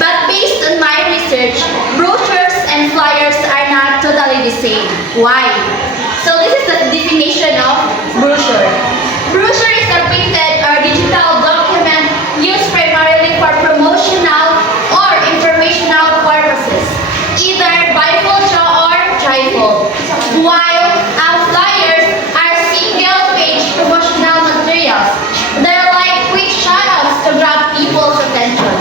But based on my research, brochures and flyers are not totally the same. Why? So this is the definition of brochure. Brochure is a printed or digital document used primarily for promotional or informational purposes, either bifold or trifold. While flyers are single-page promotional materials, they're like quick shoutouts to grab people's attention.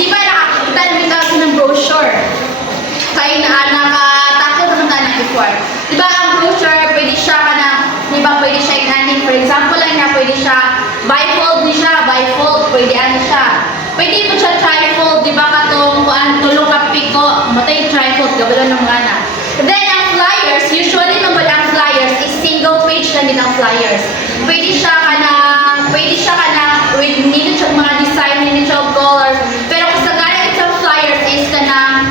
Di ba nakakita namin kasi ng brochure? Kayo na nakatakot naman tayo ng before. Di ba ang brochure, pwede siya ka na, di ba pwede siya inanin? For example lang na, pwede siya bifold ni siya, bifold, pwede ano siya. Pwede po siya trifold, di ba katong tulong ka piko, matay trifold, gabalo ng mga na. Then ang flyers, usually naman ang flyers is single page lang din ang flyers. Pwede siya ka na, with nito siya mga design, nito siya color. Pero kung sa gaya sa flyers is kanang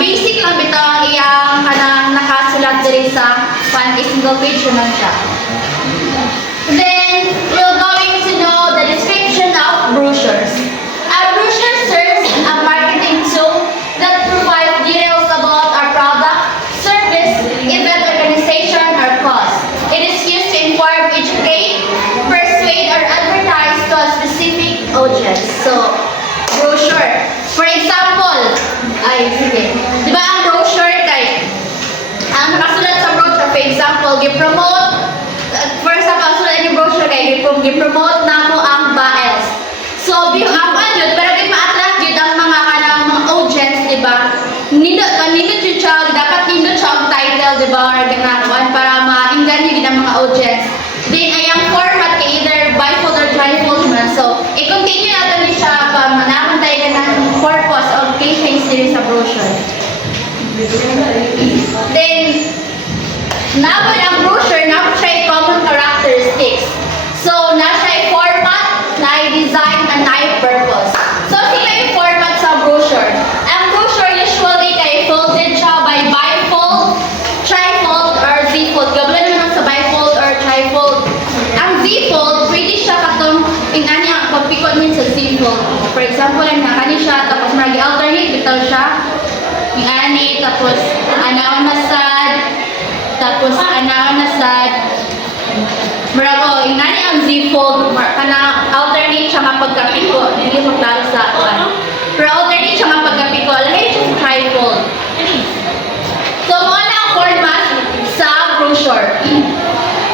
basic lang bitaw ang iyang kanang nakasulat diri sa single page naman siya. Then we're going to know the description of brochures. A brochure serves a marketing tool that provides details about our product, service, event organization, or cause. It is used to inform, educate, persuade, or advertise to a specific audience. So, brochure. For example, di ba ang brochure kay, ang nakasulat sa brochure, for example, gi-promote, for example, sulat yung brochure kay, gi-promote na mo ang baels. So, ang yun, pero di ma-attract yun ang mga audience, di ba? Nindot yun siya, dapat nindot siya ang title, di ba? Or ganakuan, para ma-inggan yun ang mga audience. Then, ayang format kay either bifold or trifold man. So, i-continue natin din siya para manakon tayo ng purpose of things din sa brochure. Then, naman ang brochure, naman siya common characteristics. So, nasa format, na-design, and na-purpose. So, sila yung format sa brochure. Ang brochure usually kay folded siya by bifold, trifold, or z-fold. Gabla naman sa bifold or trifold. Ang z-fold, pwede siya katong ingani ang pagpikot din sa z-fold. For example, ang nakani siya, tapos mag-alternate, bitaw siya. Ingani, tapos anawan na sad, tapos anawan na sad. Marago, ingani ang z-fold, kana alternate siya mapagkapiko. Hindi maklaro sa ano. Pero alternate siya mapagkapiko. Lahat siya sa trifold. So, mga na ang format sa brochure.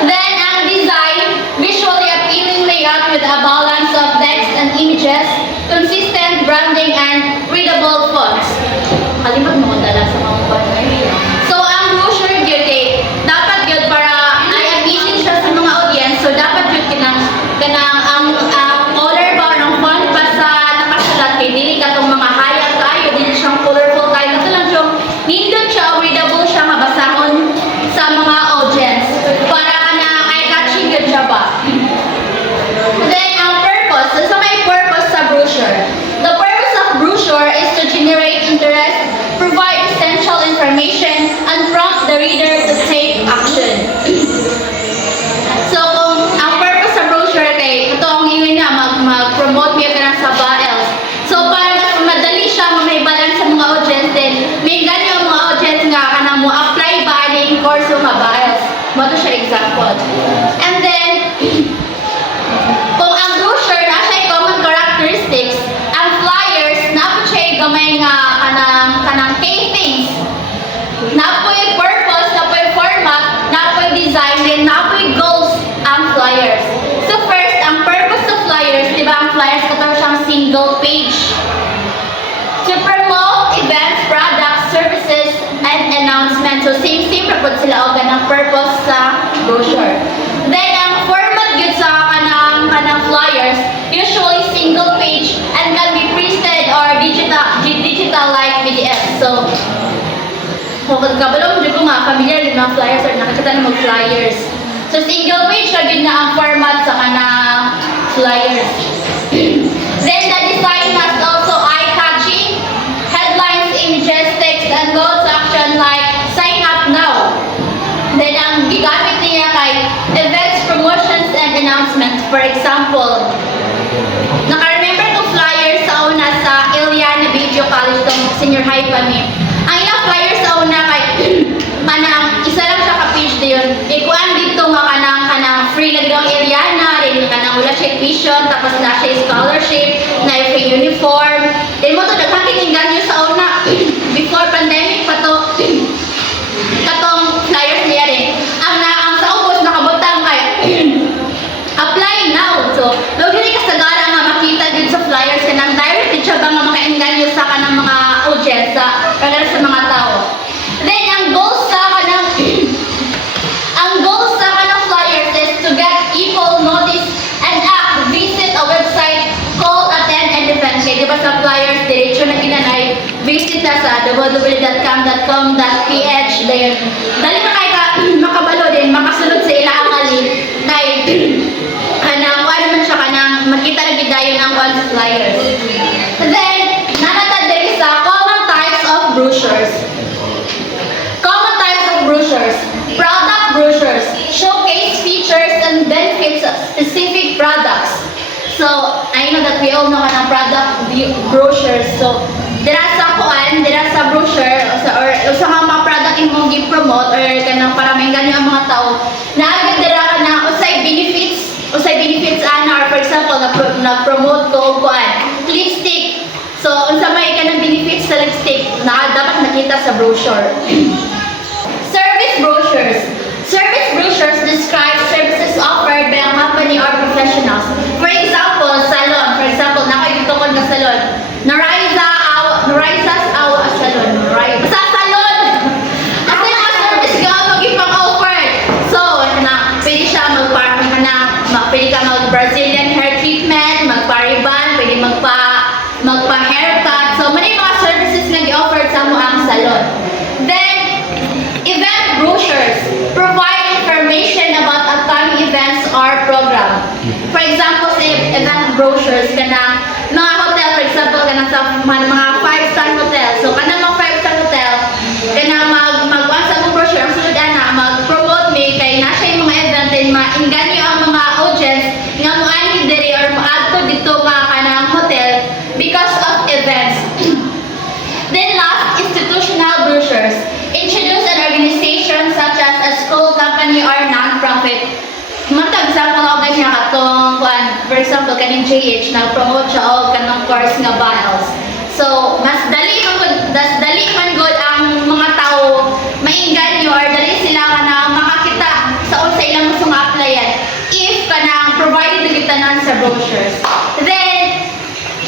Then, ang design, visually appealing layout with a balance of text and images, consistent branding, and readable fonts. Kalimag mo dala sa mga partner. So, ang brochure yun dapat yun para ay-appealing siya sa mga audience. So, dapat yun ang color ba ng font pa sa nakasulat kay dili ka itong mga hayag tayo, dili siyang colorful tayo. Ito lang siyang nindot siya, readable siya, mabasahon sa mga audience. Para eye-catching yun siya ba? Then, ang purpose. So, may purpose sa brochure. The purpose of brochure is to generate interest, provide essential information, and prompt the reader to take action. So, kung ang purpose sa brochure kay ito ang nilin niya, mag-promote niya ka na sa baels. So, para mas madali siya, may balance sa mga audience din. May ganyan yung mga audience nga ka na mo apply ba yung course ng mga baels. Mato siya example. And then, kung ang brochure na siya common characteristics, ang flyers, na po siya gamay nga kanang tapings. Na po yung purpose, na po yung format, na po yung design, then na po yung goals ang flyers. So first, ang purpose of flyers, di ba ang flyers katong siyang single page. To promote events, products, services, and announcements. So same po sila o ganang purpose sa brochure. Then ang format yun sa kanang flyers, usually single page and can be printed or digital like PDF. So, kung kabalong mo nga, familiar din mga flyers or nakakita ng mga flyers. So, single page na din na ang format sa kanang flyers. Then, the design must also eye-catching, headlines, images, text, and call to action like sign up now. Then, ang gigamit niya kay events, promotions, and announcements. For example, naka-remember ko flyers sa una senior high pa ni. Ang ilang flyers sa una kay kanang isa lang siya ka page diyon. Ikuan dito nga kanang free lang daw area na rin kanang wala siya tuition tapos na siya scholarship na free uniform. Then mo to nagpakiting ganyo sa una before pandemic pa to. Katong flyers niya rin. Ang sa ubos nakabutang kay apply now. So, daw dili kasagara nga makita din sa flyers kanang direct siya ba nga makainganyo sa kanang mga audience sa mga tao. Then ang goals sa kanang flyers is to get people notice and act, visit a website, call, attend, and event. Kaya diba sa flyers, diretso na ginanay, visit na sa www.com.ph. Dayon, dali na kayo makabalo din, makasunod sa ilang akali, kay kanang, ano man siya kanang, makita na gidayon ang one flyers. Then, nanatad din sa common types of brochures. Common types of brochures. Product brochures. Showcase features and benefits of specific products. So, I know that we all know kanang product brochures. So, dira sa brochure or sa mga product imong gi-promote or kanang para mainggan ang mga tao. Naagad dira ka na usay benefits ana, or for example na-promote ko kuan lipstick. So, unsa may kanang benefits sa lipstick na dapat nakita sa brochure. Service brochures. Service brochures describe services offered by a company or professionals. For example, salon. For example, nakikitungkol na salon. Nariza's Awa Salon. Sa salon! Kasi mga service ka mag-ipang-offer. So, pwede siya pwede ka mag-Brazilian hair treatment, magpa-ribbon, pwede magpa-haircut. So, many mga services na gi-offer sa mo ang salon. Then, event brochures provide information about upcoming events or program. For example, sa event brochures kanang mga hotel, for example, kanang sa mga 5-star hotel. So, kanang mga 5-star hotel, kanang mag-one sa mga brochure, ang sunod na, mag-promote me kay nasa yung mga event and ma-inganyo ang mga audience nga mo-ani diri or mo-adto dito nga kanang hotel because of events. Then last, institutional brochures. Introduce an organization such as a school, company, or non-profit. Matag example ako ganyan katong for example kaning JH na-promote siya og kanang course nga BIOS. So, mas dali man gud ang mga tao mainganyo or dali sila kana makakita sa unsa ilang gusto nga applyan if kanang provided na tanan sa brochures. Then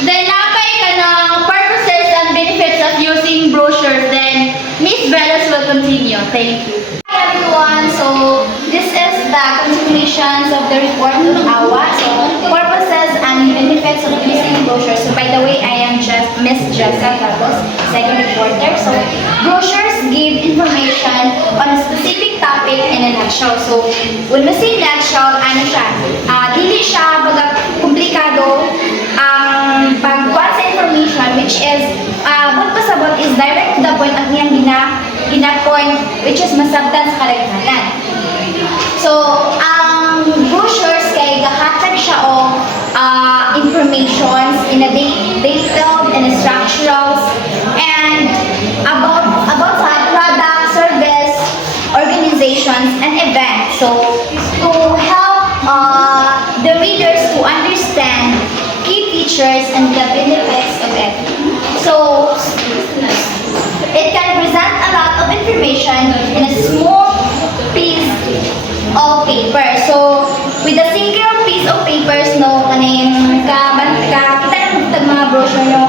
napay kanang purposes and benefits of using brochures. Then Miss Velas will continue. Thank you. Hi everyone, so this is the continuations of the report of AWA. So purposes and benefits of using brochures. So by the way, I am just Miss Jessa Tapos, second reporter. So brochures give information on a specific topic in a nutshell. So when we say nutshell, ano siya? Dili siya baga komplikado ang pagkuha sa information, which is what pasabot is direct to the point at niyang gina-point, which is masabtan sa kalaghanan. So, ang brochures kay gahatag siya o informations in a detailed and structurals and about sa product, service, organizations, and events. So, to help the readers to understand key features and the benefits of it. So, it can present a lot of information in a small piece of paper. So, with a single piece of papers, no, kaning kita na mga brochure, no,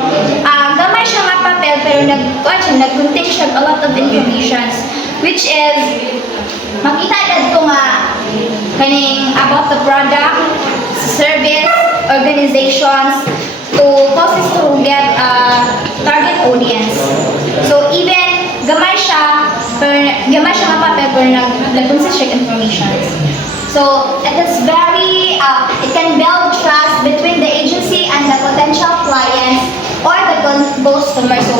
gamay siya nga papel, pero nag-contain siya a lot of informations, which is, makita agad ko nga, kaning about the product, service, organizations, to causes to get target audience. So even gamay siya nga papel pero nag-consist information. So it is very it can build trust between the agency and the potential clients or the customer. So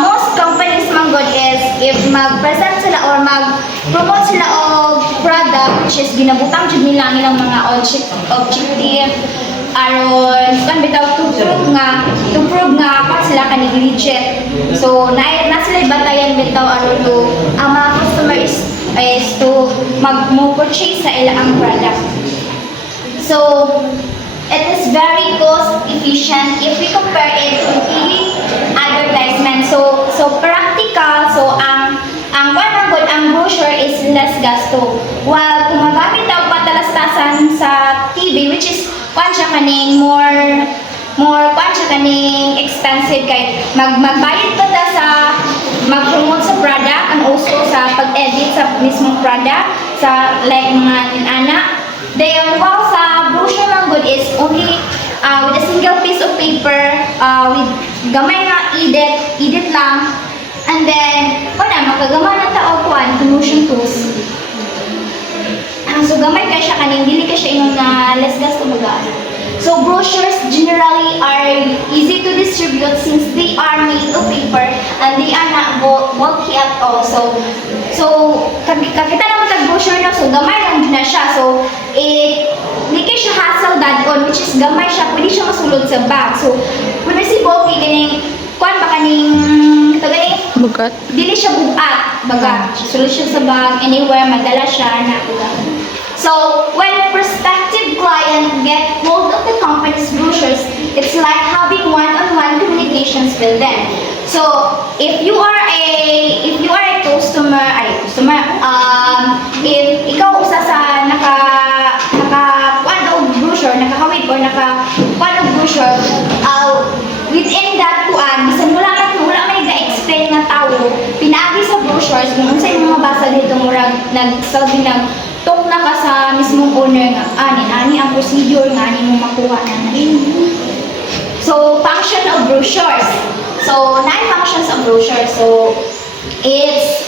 most companies man good is if mag-present sila or mag-promote sila og product which is ginabutang jud nila ang ilang mga objective aron kan bitaw to prove nga sila kanig legit. So na sila batayan bitaw ano to ang mga customer is to mag-purchase sa ilang product. So it is very cost efficient if we compare it to TV advertisement. So practical, so ang good ang brochure is less gasto. While kung magamit daw patalastasan sa TV, which is kwan siya kaning more kwan siya kaning expensive kay magbayad pa ta sa mag-promote sa product and also sa pag-edit sa mismong product sa like mga anak. Then while sa brochure man good is only with a single piece of paper with gamay nga edit lang. And then, magagama ng tao kuan, promotion tools. So, gamay ka siya kaning, dili ka siya yung less gas kumagaan. So, brochures generally are easy to distribute since they are made of paper and they are not bulky at all. So kakita naman tag-brochure na, so gamay lang din na siya. So, di kayo siya hassle dadon, which is gamay siya, pwede siya masulod sa bag. So, kung si bulky, ganing, kuan ba kaning, Bukat. dili siya bugat, baga, sulod siya sa bag, anywhere, madala siya, na So, when prospective client get hold of the company's brochures, it's like having one-on-one communications with them. So, if you are a customer, if ikaw usa sa naka-kuan og brochure, nakahawid or naka-kuan og brochure, within that kuan, bisan wala man ga-explain nga tao, pinaagi sa brochures kung unsa yung mga basa dito murag nagsabi tok na ka sa mismong owner nga ani ang procedure nga ani mo makuha na. So function of brochures. So nine functions of brochures. So it's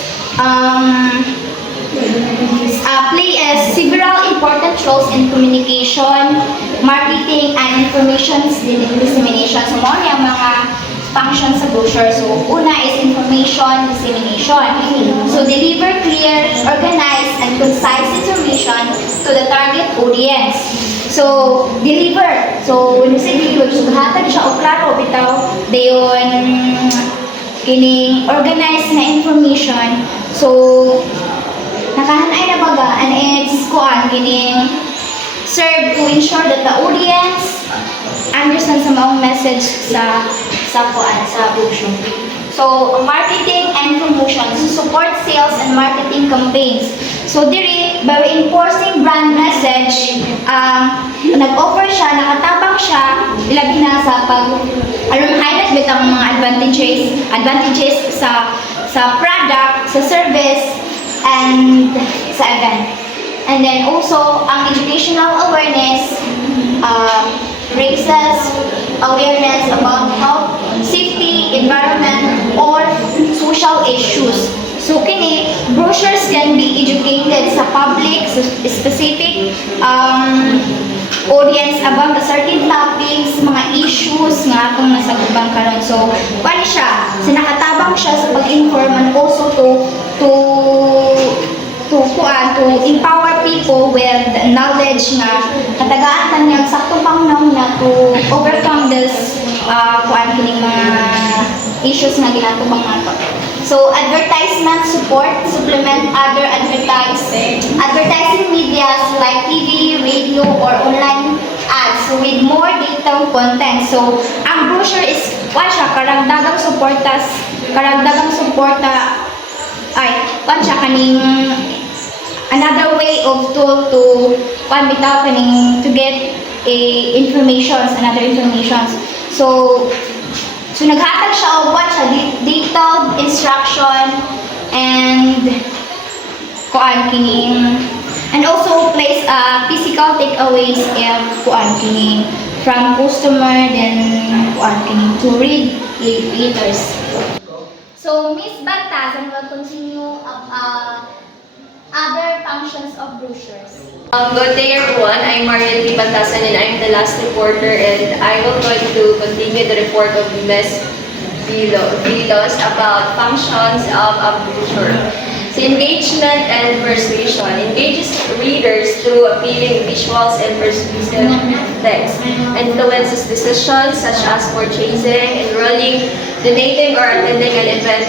play several important roles in communication, marketing, and information dissemination. So mo yung mga functions sa brochure. So, una is information dissemination. So, deliver clear, organized, and concise information to the target audience. So, deliver. So, when you say deliver, so hatag siya o klaro, bitaw, dayon, kining organized na information. So, nakahanay na baga, and it's kining serve to ensure that the audience understand sa maong message sa brochure. So, marketing and promotion. So, support sales and marketing campaigns. So, diri, by enforcing brand message, nag-offer siya, nakatabang siya, labi na sa highlight bitang mga advantages sa product, sa service, and sa event. And then also, ang educational awareness, raises awareness about health, safety, environment, or social issues. So, kini, brochures can be educated sa public, specific audience about the certain topics, mga issues nga itong nasa gubang karon. So, paano siya? So, nakatabang siya sa pag-inform and also to empower people with knowledge nga katagaan kanyang saktong pangunaw na to overcome this kining mga issues na ginatubang nato. So, advertisement support, supplement other advertising medias like TV, radio, or online ads with more detailed content. So, ang brochure is karagdagang suporta kaning another way of tool to to get another informations. So naghatag siya og detailed instruction and and also place physical takeaways if kining from customer then to read letters. So Miss Baltazan will continue other functions of brochures. Good day everyone, I'm Marian P. Baltasan and I'm the last reporter and I will going to continue the report of Ms. Vilos about functions of a brochure. So engagement and persuasion engages readers through appealing visuals and persuasive text. Influences decisions such as purchasing, enrolling, donating, or attending an event.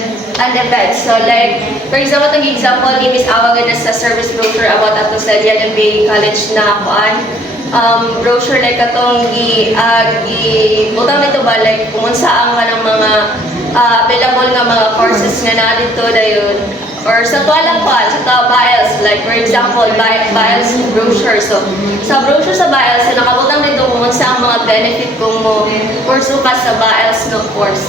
So like, for example, ang example ni Miss Awagan na sa service brochure about ato sa Lianan Bay College na kuan. Brochure like katong butang nito ba like kung saan ka ng mga available nga mga courses nga na dito dayon or sa tuwalang pa sa BIALS like for example BIALS brochure. So sa brochure sa BIALS nakabutang nito kung saan mga benefit kung mo kurso ka sa BIALS no course.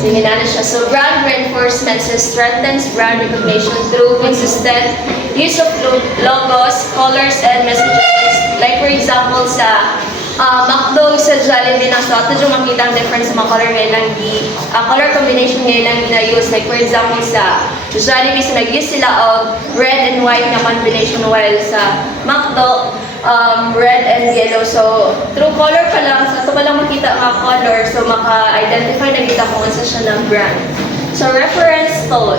Sige na siya. So brand reinforcement strengthens brand recognition through consistent use of logos, colors, and messages. Like for example sa McDo sa Jollibee na so ato yung makita ang difference sa mga color ngayon color combination ngayon lang gina-use. Like for example sa Jollibee so nag-use sila of red and white na combination while sa McDo red and yellow. So through color pa lang, so ito pa lang makita ang color so maka-identify na kita kung ano siya ng brand. So reference tone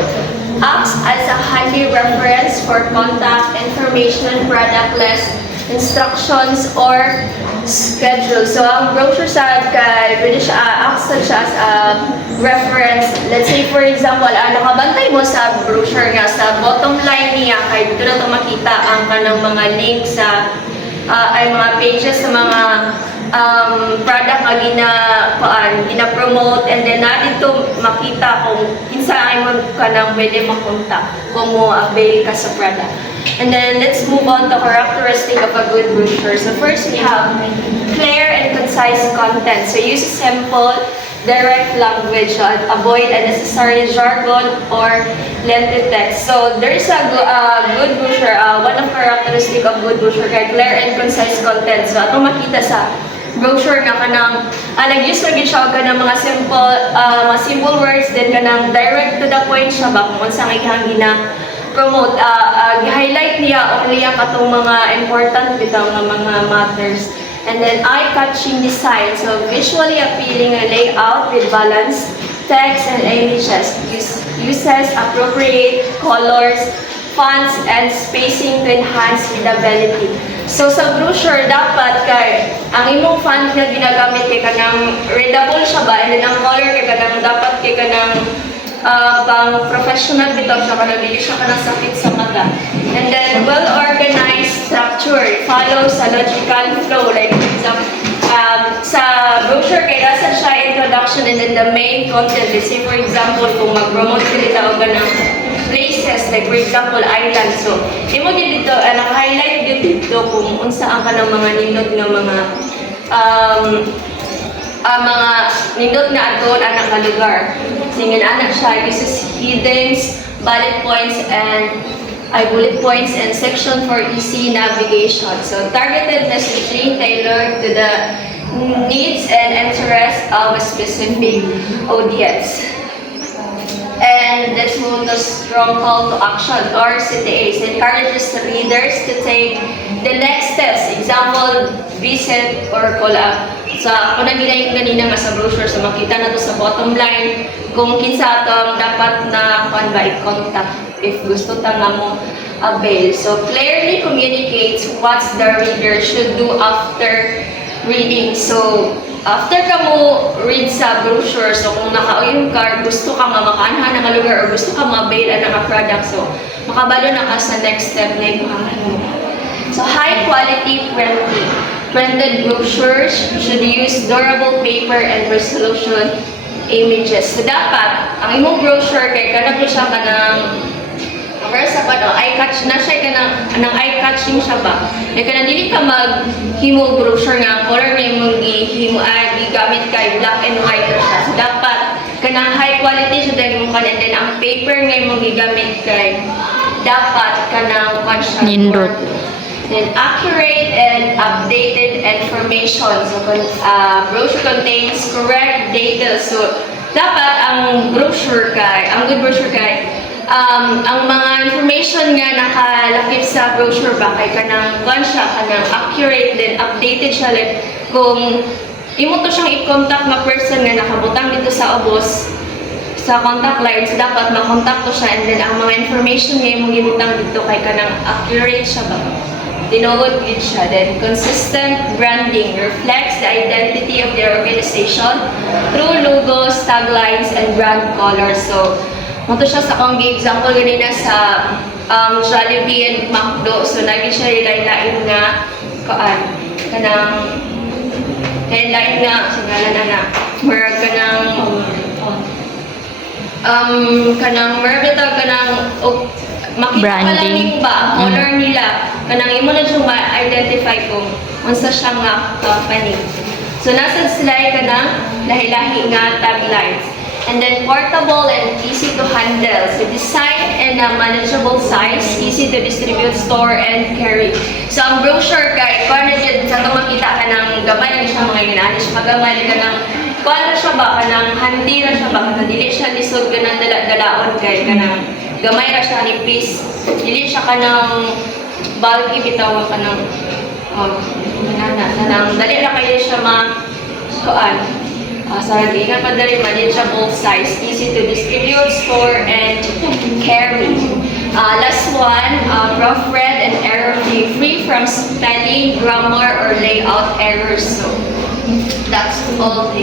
acts as a handy reference for contact information, product list, instructions, or schedule. So, ang brochure sa kay British acts such as a reference. Let's say, for example, nakabantay mo sa brochure nga sa bottom line niya, kay dito na ito makita ang kanang mga link sa ay mga pages sa mga product nga gina-promote and then natin to makita kung kinsa ay mo ka nang pwede makontak kung mo avail ka sa product. And then let's move on to characteristic of a good brochure. So first we have clear and concise content. So use simple, direct language, so avoid unnecessary jargon or lengthy text. So there is a good brochure. One of characteristic of good brochure kay clear and concise content. So ato makita sa brochure nga kanang nag-use lagi siya og kanang mga simple words then kanang direct to the point siya ba kung unsa nga ihang promote highlight niya only ang katong mga important bitaw nga mga matters. And then eye-catching design, so visually appealing layout with balanced text and images. Uses appropriate colors, fonts, and spacing to enhance readability. So sa brochure dapat kay ang imong font nga ginagamit kay kanang readable siya ba and then ang color kay kanang dapat kay kanang pang professional bitaw siya kanang dili siya kanang sakit sa mata. And then well-organized structure follows a logical flow like sa brochure kay nasa siya introduction and then the main content. Let's say for example kung mag-promote sila og ganang places like for example island. So imo gyud dito naka-highlight gyud dito kung unsa ang kanang mga nindot nga mga nindot na adton anak nga lugar. Singin anak siya uses headings, bullet points and section for easy navigation. So targeted messaging tailored to the needs and interests of a specific audience. And let's move to strong call to action or CTAs. Encourages the readers to take the next steps. Example, visit or call up. So, ako na ginayin ganina nga sa brochure. So, makita na to sa bottom line kung kinsa itong dapat na i-contact if gusto ta nga mo avail. So, clearly communicates what the reader should do after reading. So, after ka mo read sa brochure, so kung naka-uyong ka, gusto ka nga makaanha ng lugar or gusto ka ma-avail ng product, so makabalo na ka sa next step na ipahangan mo. So, high quality printing. Printed brochures should use durable paper and resolution images. So, dapat, ang imong brochure, kay kanang siya ka ng sa eye-catch na siya kanang eye-catching siya ba? Kaya kanang dili ka maghimo brochure nga color na imong gigamit kay black and white siya. So dapat kanang high quality siya dahil imong and then ang paper nga imong gigamit kay dapat kanang nindot. Then accurate and updated information. So brochure contains correct data. So dapat ang good brochure kay ang mga information nga nakalakip sa brochure ba kay kanang accurate then updated siya like kung imo to siyang i-contact nga person nga nakabutang dito sa ubos sa contact lines, dapat makontakto siya and then ang mga information niya yung gibutang dito kay kanang accurate siya ba? Tinuod gid siya. Then, consistent branding reflects the identity of their organization through logos, taglines, and brand colors. So, mato siya sa akong example ganina sa Jollibee and McDo. So, lagi siya lain-lain nga kanang lain-lain nga singalan na where kanang merbita kanang makita ka lang Branding. yung ba ang color nila kanang imo na siya ma-identify kung unsa siya nga company. So nasa slide kanang lahi-lahi nga taglines. And then portable and easy to handle. So design in a manageable size, easy to distribute, store, and carry. So ang brochure kay kung ano dyan sa itong makita ka ng gamay na siya mga ginaan siya kagamay ka ng kung ano siya ba ka ng handi na siya ba ka dili siya lisod ka ng dalaon kay ka ng gamay na siya nipis. Dili siya ka ng bulky bitaw ka ng dali na kayo siya kuan. Sorry, nga padali manageable size, easy to distribute, store, and carry. Last one, rough read and error-free, free from spelling, grammar, or layout errors. So, that's all.